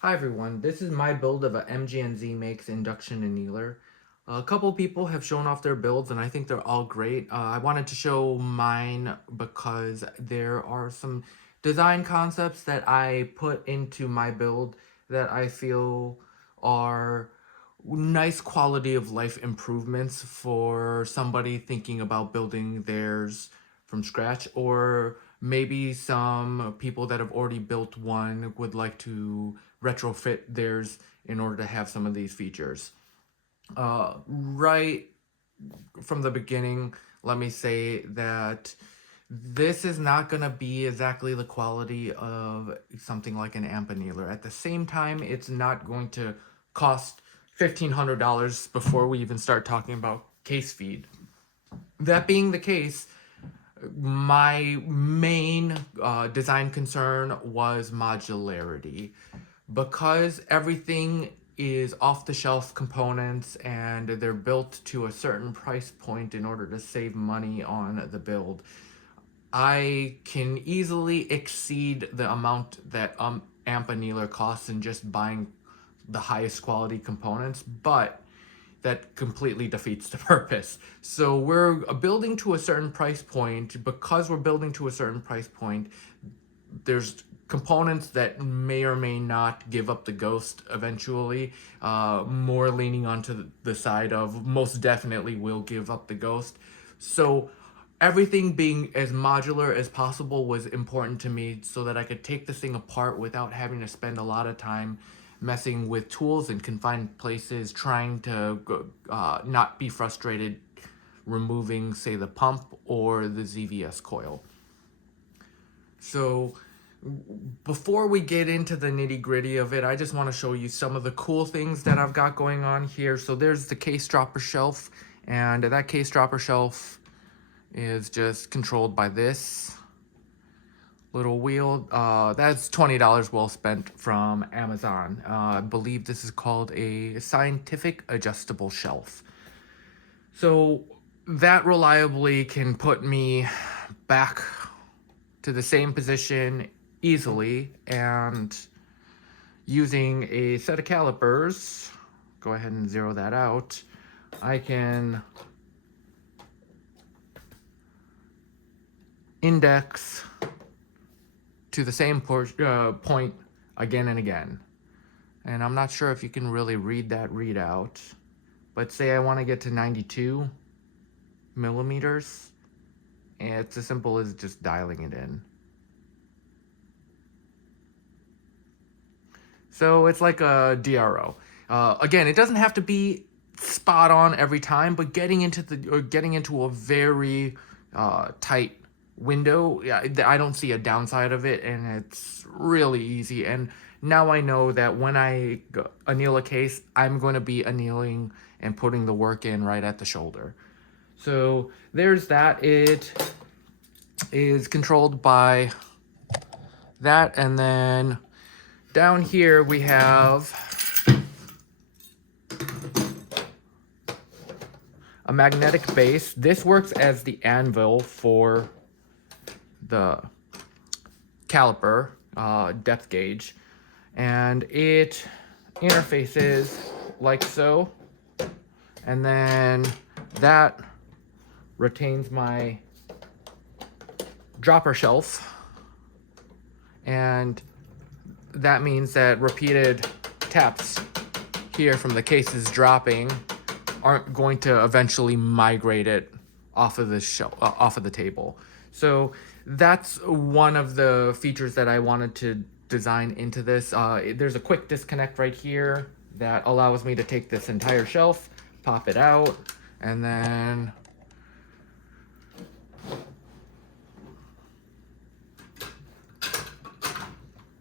Hi everyone, this is my build of a MGNZ makes induction annealer. A couple people have shown off their builds and I think they're all great. I wanted to show mine because there are some design concepts that I put into my build that I feel are nice quality of life improvements for somebody thinking about building theirs from scratch, or maybe some people that have already built one would like to retrofit theirs in order to have some of these features. Right from the beginning, let me say that this is not going to be exactly the quality of something like an amp annealer. At the same time, it's not going to cost $1,500 before we even start talking about case feed. That being the case, my main design concern was modularity. Because everything is off the shelf components and they're built to a certain price point in order to save money on the build, I can easily exceed the amount that amp annealer costs in just buying the highest quality components, but that completely defeats the purpose. So we're building to a certain price point. Because we're building to a certain price point, there's components that may or may not give up the ghost eventually. More leaning onto the side of most definitely will give up the ghost. So everything being as modular as possible was important to me so that I could take this thing apart without having to spend a lot of time messing with tools in confined places, trying to not be frustrated removing, say, the pump or the ZVS coil. So before we get into the nitty gritty of it, I just want to show you some of the cool things that I've got going on here. So there's the case dropper shelf, and that case dropper shelf is just controlled by this little wheel. That's $20 well spent from Amazon. I believe this is called a scientific adjustable shelf. So that reliably can put me back to the same position easily, and using a set of calipers, go ahead and zero that out, I can index to the same point again and again. And I'm not sure if you can really read that readout, but say I want to get to 92 millimeters, and it's as simple as just dialing it in. So it's like a DRO. Again, it doesn't have to be spot on every time, but getting into a very tight window, yeah, I don't see a downside of it, and it's really easy. And now I know that when I anneal a case, I'm going to be annealing and putting the work in right at the shoulder. So there's that. It is controlled by that, and then down here we have a magnetic base. This works as the anvil for the caliper depth gauge, and it interfaces like so, and then that retains my dropper shelf, and that means that repeated taps here from the cases dropping aren't going to eventually migrate it off of the shelf, off of the table. So that's one of the features that I wanted to design into this. There's a quick disconnect right here that allows me to take this entire shelf, pop it out, and then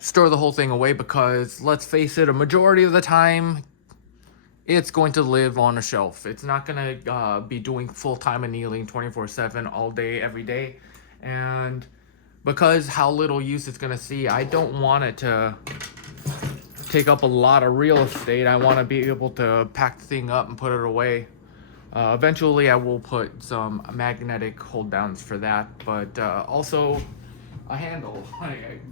store the whole thing away, because let's face it, a majority of the time it's going to live on a shelf. It's not going to be doing full-time annealing 24/7 all day every day, and because how little use it's going to see, I don't want it to take up a lot of real estate. I want to be able to pack the thing up and put it away. Eventually I will put some magnetic hold downs for that, but also a handle.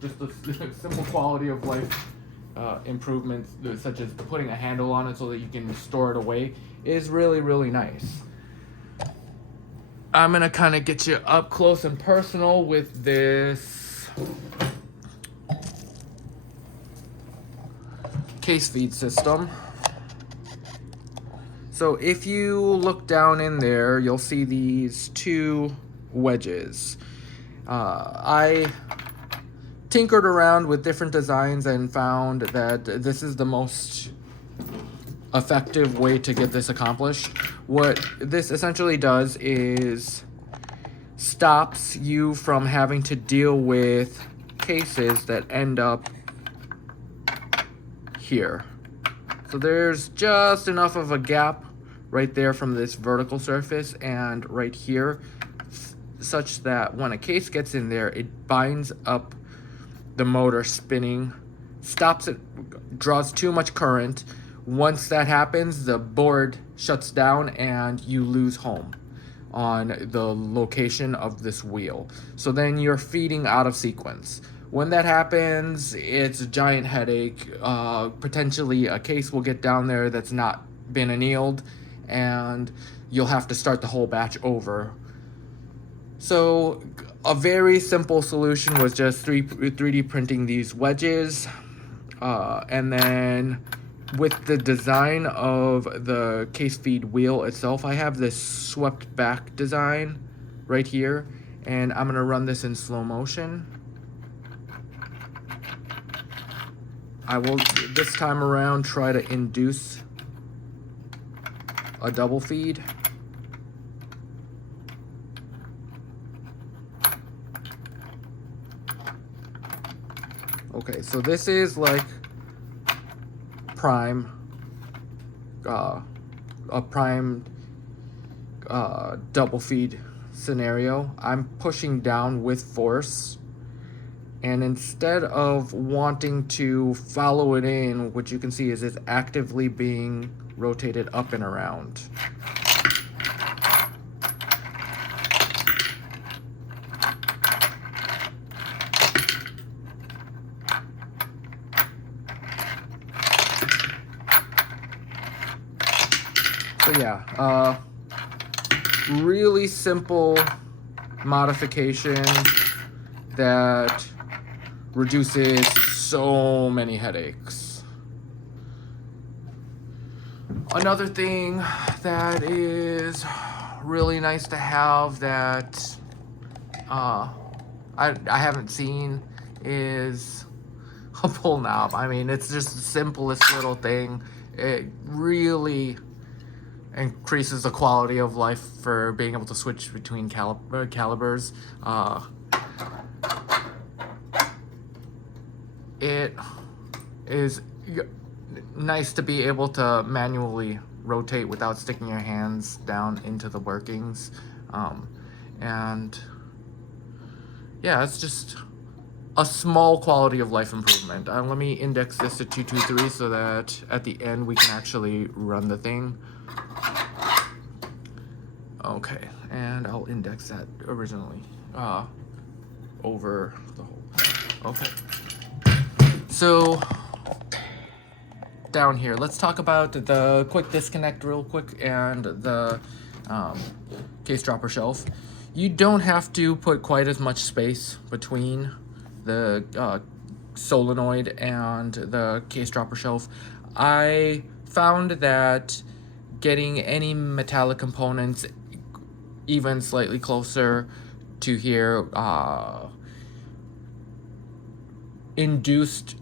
Just a simple quality of life improvements, such as putting a handle on it so that you can store it away, is really, really nice. I'm gonna kind of get you up close and personal with this case feed system. So if you look down in there, you'll see these two wedges. I tinkered around with different designs and found that this is the most effective way to get this accomplished. What this essentially does is stops you from having to deal with cases that end up here. So there's just enough of a gap right there from this vertical surface and right here, such that when a case gets in there, it binds up the motor spinning, stops it, draws too much current. Once that happens, the board shuts down and you lose home on the location of this wheel. So then you're feeding out of sequence. When that happens, it's a giant headache. Potentially a case will get down there that's not been annealed, and you'll have to start the whole batch over. So a very simple solution was just 3D printing these wedges, and then with the design of the case feed wheel itself, I have this swept back design right here, and I'm gonna run this in slow motion. I will this time around try to induce a double feed. Okay, so this is like prime, a primed double feed scenario. I'm pushing down with force, and instead of wanting to follow it in, what you can see is it's actively being rotated up and around. So yeah, really simple modification that reduces so many headaches. Another thing that is really nice to have that I haven't seen is a pull knob. I mean, it's just the simplest little thing. It really increases the quality of life for being able to switch between calibers. It is nice to be able to manually rotate without sticking your hands down into the workings. And yeah, it's just a small quality of life improvement. Let me index this to 223 so that at the end we can actually run the thing. Okay, and I'll index that originally over the whole. Okay, so down here, let's talk about the quick disconnect real quick and the case dropper shelf. You don't have to put quite as much space between the solenoid and the case dropper shelf. I found that getting any metallic components even slightly closer to here induced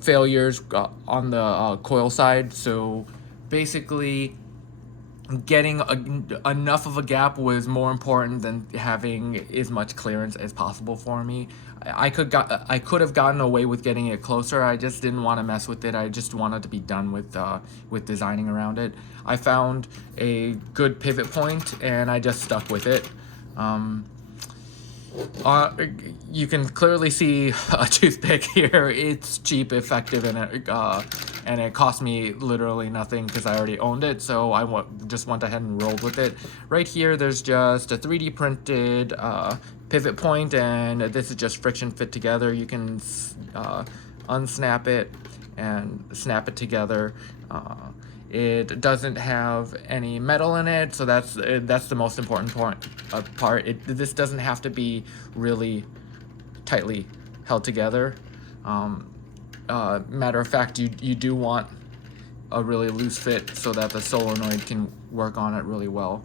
failures on the coil side. So basically getting enough of a gap was more important than having as much clearance as possible for me. I could have gotten away with getting it closer. I just didn't want to mess with it. I just wanted to be done with designing around it. I found a good pivot point and I just stuck with it. You can clearly see a toothpick here. It's cheap, effective, and it cost me literally nothing because I already owned it, so I just went ahead and rolled with it. Right here, there's just a 3D printed pivot point, and this is just friction fit together. You can unsnap it and snap it together. It doesn't have any metal in it, so that's the most important part. This doesn't have to be really tightly held together. Matter of fact, you do want a really loose fit so that the solenoid can work on it really well.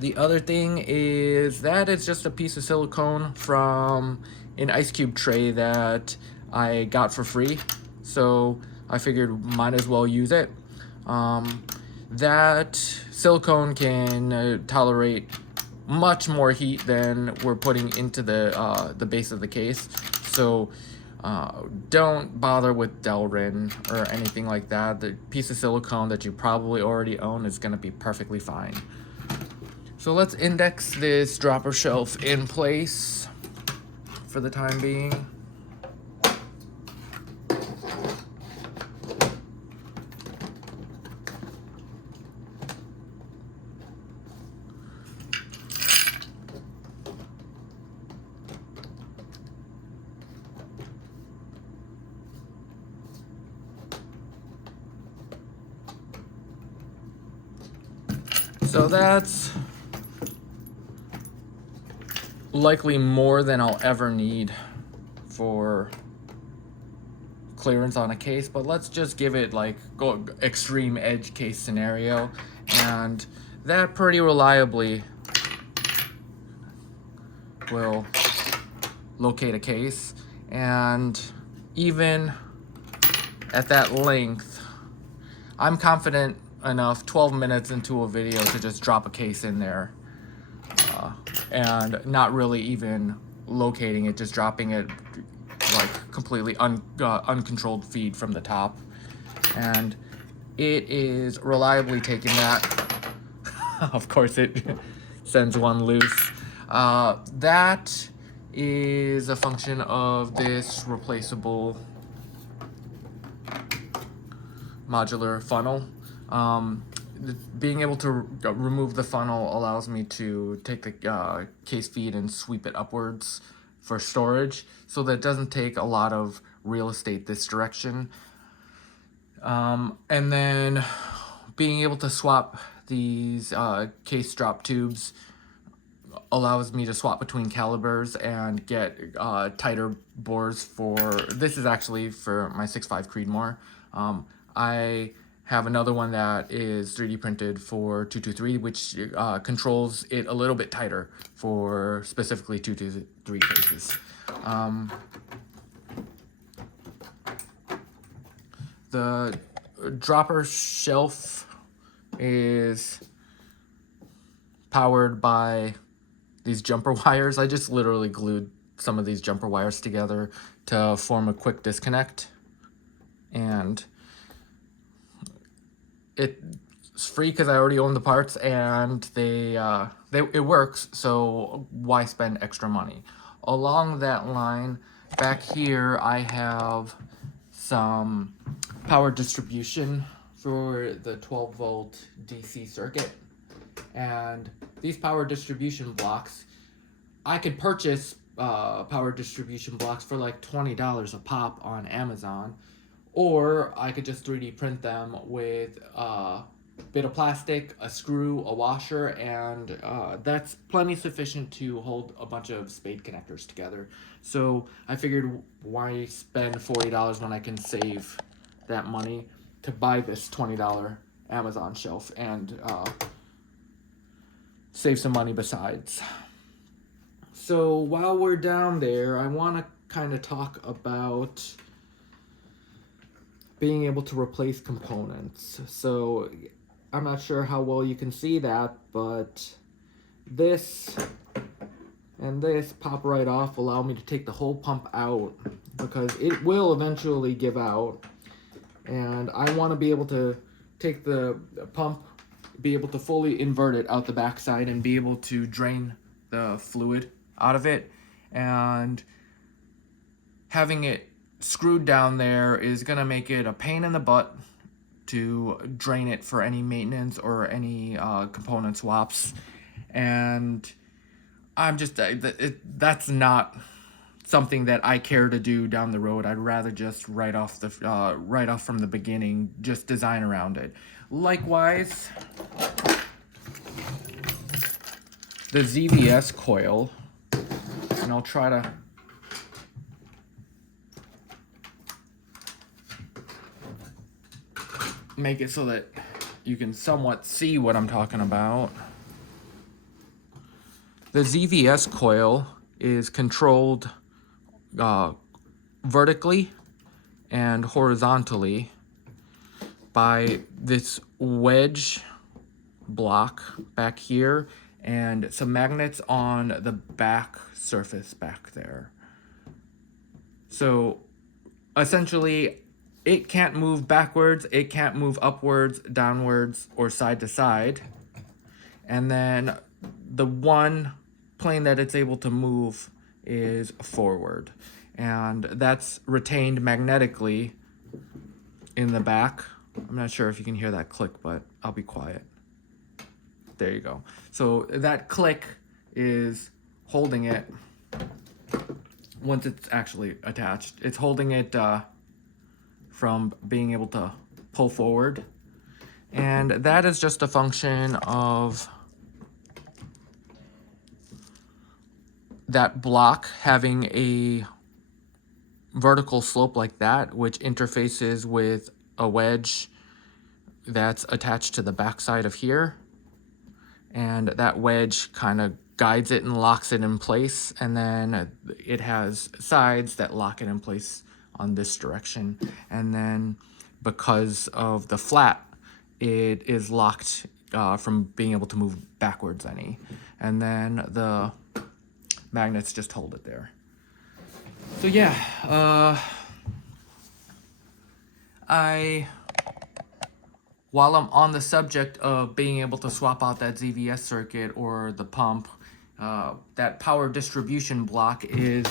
The other thing is that it's just a piece of silicone from an ice cube tray that I got for free, so I figured might as well use it. That silicone can tolerate much more heat than we're putting into the base of the case, so don't bother with Delrin or anything like that. The piece of silicone that you probably already own is going to be perfectly fine. So let's index this dropper shelf in place for the time being. So that's likely more than I'll ever need for clearance on a case, but let's just give it like extreme edge case scenario, and that pretty reliably will locate a case. And even at that length, I'm confident enough 12 minutes into a video to just drop a case in there and not really even locating it, just dropping it like completely uncontrolled feed from the top, and it is reliably taking that. Of course it sends one loose. That is a function of this replaceable modular funnel. Being able to remove the funnel allows me to take the case feed and sweep it upwards for storage, so that it doesn't take a lot of real estate this direction. And then being able to swap these case drop tubes allows me to swap between calibers and get tighter bores for, this is actually for my 6.5 Creedmoor. I have another one that is 3D printed for 223, which controls it a little bit tighter for specifically 223 cases. The dropper shelf is powered by these jumper wires. I just literally glued some of these jumper wires together to form a quick disconnect, and it's free because I already own the parts, and it works, so why spend extra money? Along that line, back here I have some power distribution for the 12 volt DC circuit, and these power distribution blocks, I could purchase power distribution blocks for like $20 a pop on Amazon, or I could just 3D print them with a bit of plastic, a screw, a washer, and that's plenty sufficient to hold a bunch of spade connectors together. So I figured, why spend $40 when I can save that money to buy this $20 Amazon shelf and save some money besides. So while we're down there, I want to kind of talk about being able to replace components. So I'm not sure how well you can see that, but this and this pop right off, allow me to take the whole pump out because it will eventually give out, and I want to be able to take the pump, be able to fully invert it out the backside and be able to drain the fluid out of it, and having it screwed down there is going to make it a pain in the butt to drain it for any maintenance or any component swaps, and I'm just that's not something that I care to do down the road. I'd rather just right off from the beginning, just design around it. Likewise, the ZVS coil, and I'll try to make it so that you can somewhat see what I'm talking about. The ZVS coil is controlled vertically and horizontally by this wedge block back here and some magnets on the back surface back there. So essentially, it can't move backwards, it can't move upwards, downwards, or side to side. And then the one plane that it's able to move is forward. And that's retained magnetically in the back. I'm not sure if you can hear that click, but I'll be quiet. There you go. So that click is holding it once it's actually attached. It's holding it from being able to pull forward. And that is just a function of that block having a vertical slope like that, which interfaces with a wedge that's attached to the backside of here. And that wedge kind of guides it and locks it in place. And then it has sides that lock it in place on this direction. And then because of the flat, it is locked from being able to move backwards any. And then the magnets just hold it there. So yeah, while I'm on the subject of being able to swap out that ZVS circuit or the pump, that power distribution block is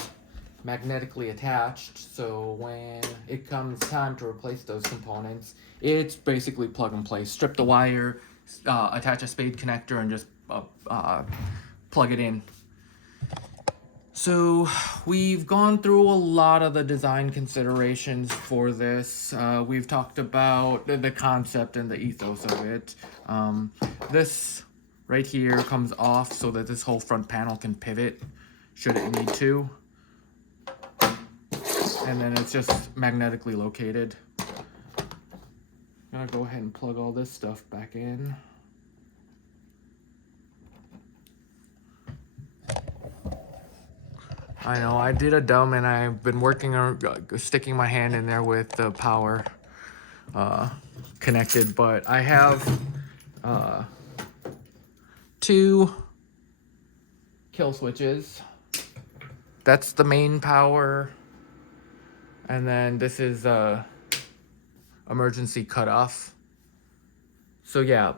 magnetically attached. So when it comes time to replace those components, it's basically plug and play. Strip the wire, attach a spade connector, and just plug it in. So we've gone through a lot of the design considerations for this. We've talked about the concept and the ethos of it. This right here comes off so that this whole front panel can pivot should it need to. And then it's just magnetically located. I'm gonna go ahead and plug all this stuff back in. I know, I did a dumb and I've been working on sticking my hand in there with the power connected, but I have 2 kill switches. That's the main power. And then this is emergency cutoff. So yeah,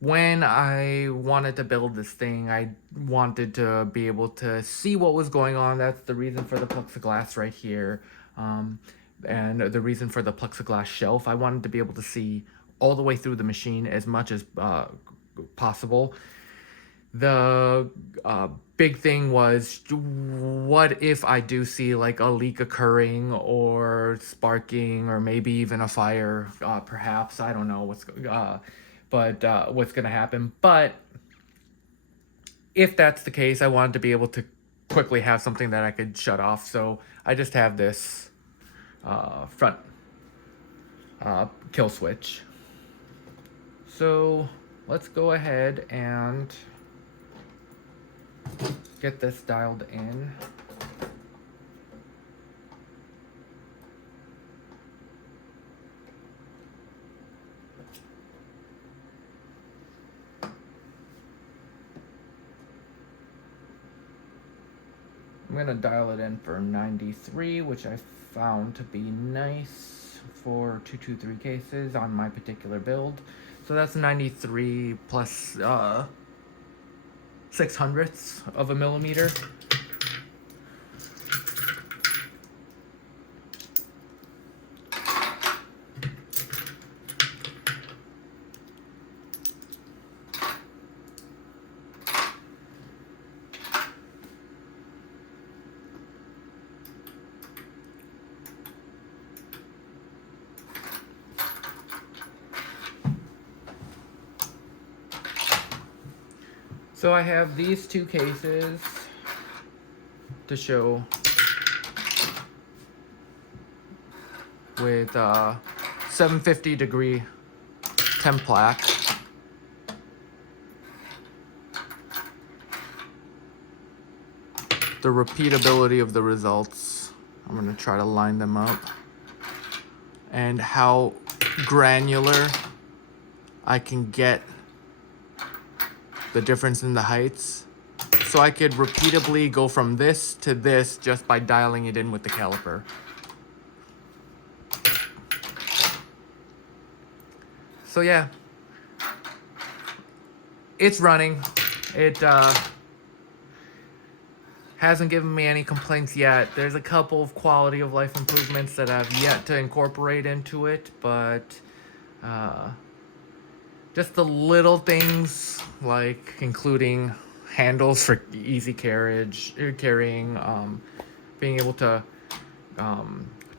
when I wanted to build this thing, I wanted to be able to see what was going on. That's the reason for the plexiglass right here. And the reason for the plexiglass shelf. I wanted to be able to see all the way through the machine as much as possible. The big thing was, what if I do see like a leak occurring or sparking or maybe even a fire, perhaps. I don't know what's gonna happen. But if that's the case, I wanted to be able to quickly have something that I could shut off. So I just have this front kill switch. So let's go ahead and get this dialed in. I'm going to dial it in for 93, which I found to be nice for 223 cases on my particular build. So that's 93 plus 6/100ths of a millimeter. So I have these two cases to show with 750 degree temp plaque. The repeatability of the results. I'm going to try to line them up. And how granular I can get the difference in the heights. So I could repeatably go from this to this just by dialing it in with the caliper. So yeah, it's running. It hasn't given me any complaints yet. There's a couple of quality of life improvements that I've yet to incorporate into it, but just the little things, like including handles for easy carrying, being able to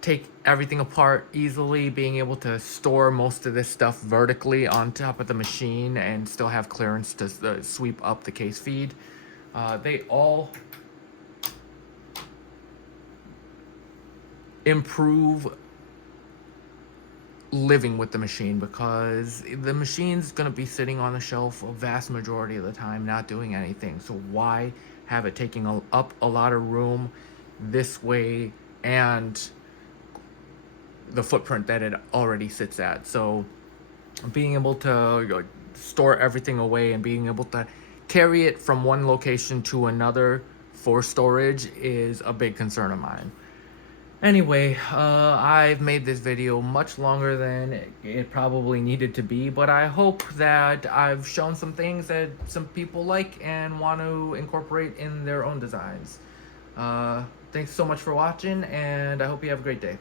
take everything apart easily, being able to store most of this stuff vertically on top of the machine and still have clearance to sweep up the case feed. They all improve living with the machine, because the machine's going to be sitting on the shelf a vast majority of the time not doing anything. So why have it taking up a lot of room this way and the footprint that it already sits at? So being able to store everything away and being able to carry it from one location to another for storage is a big concern of mine. Anyway, I've made this video much longer than it probably needed to be, but I hope that I've shown some things that some people like and want to incorporate in their own designs. Thanks so much for watching, and I hope you have a great day.